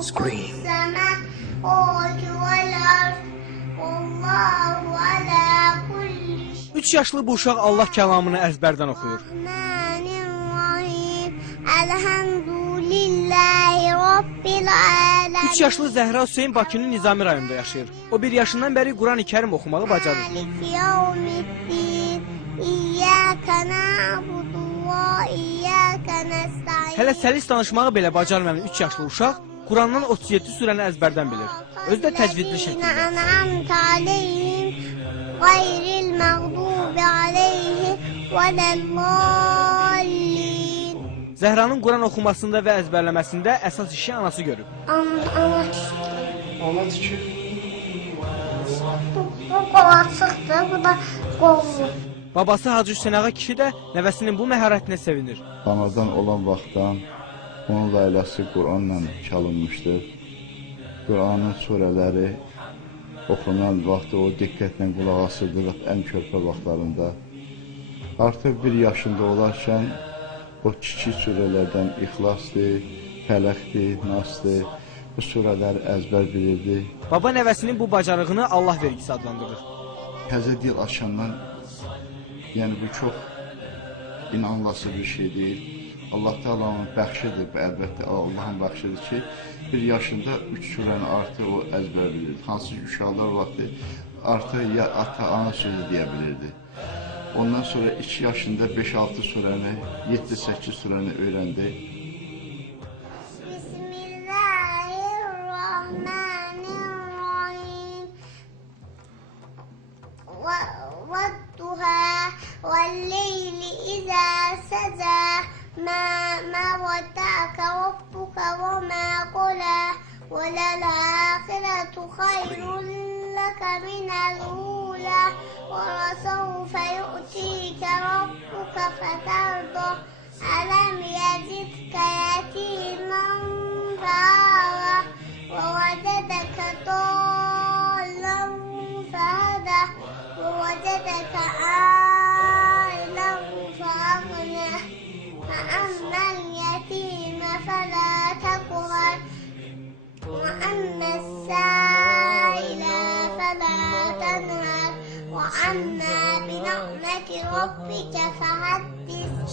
Scream. 3 yaşlı bu uşaq Allah kəlamını əzbərdən oxuyur. 3 yaşlı Zəhra Hüseyin Bakının Nizami rayonunda yaşayır. O 1 yaşından bəri Quran-ı Kərim oxumağı bacarır. Hələ səlis danışmağı belə bacarmayan 3 yaşlı uşaq Qurandan 37 surəni əzbərdən bilir. Özü də təcvidli şəkildə. Zəhranın Quran oxumasında və əzbərləməsində əsas işi anası görüb. Ana tikir. Bu qolacıqdır, bu da qollu. Babası Hacı Hüseyin Ağa kişi də nəvəsinin bu məharətinə sevinir. Anadan olan vaxtdan onun layləsi Quranla çalınmışdır. Quranın surələri oxunan vaxtı o diqqətlə qulaq asırdı ən körpə vaxtlarında. Artıq 1 yaşında olarkən o kiçik surələrdən İxlasdır, Fələqdir, Nasdır, bu surələri əzbər bilirdi. Baba nəvəsinin bu bacarığını Allah vergisi adlandırır. Təzə dil açandan, yəni bu çox inanılası bir şey deyil. Allah Teala'nın bəxşidir, əlbəttə Allahın bəxşidir ki, 1 yaşında 3 surəni artıq o əzbər bilirdi. Hansı ki, uşaqlar vaxtı artıq ya ata-ana sözü deyə bilirdi. Ondan sonra 2 yaşında 5-6 surəni, 7-8 surəni öyrəndi. Bismillahirrahmanirrahim. Vadduha velleyli izâ sezâ ma vadda'aka rabbuka ve ma qala ve lel âhiretu hayrun leke minel ûlâ وَلَسَوْفَ يُؤْتِيكَ رَبُّكَ فَتَرْضَىٰ أَلَمْ يَجِدْكَ يَتِيمًا فَآوَىٰ وَوَجَدَكَ ضَالًّا فَهَدَىٰ وَوَجَدَكَ عَائِلًا فَأَغْنَىٰ فَأَمَّا الْيَتِيمَ فَلَا تَقْهَرْ وَأَمَّا السَّائِلَ فَلَا تَنْهَرْ وَأَمَّا بِنِعْمَةِ رَبِّكَ فَحَدِّثْ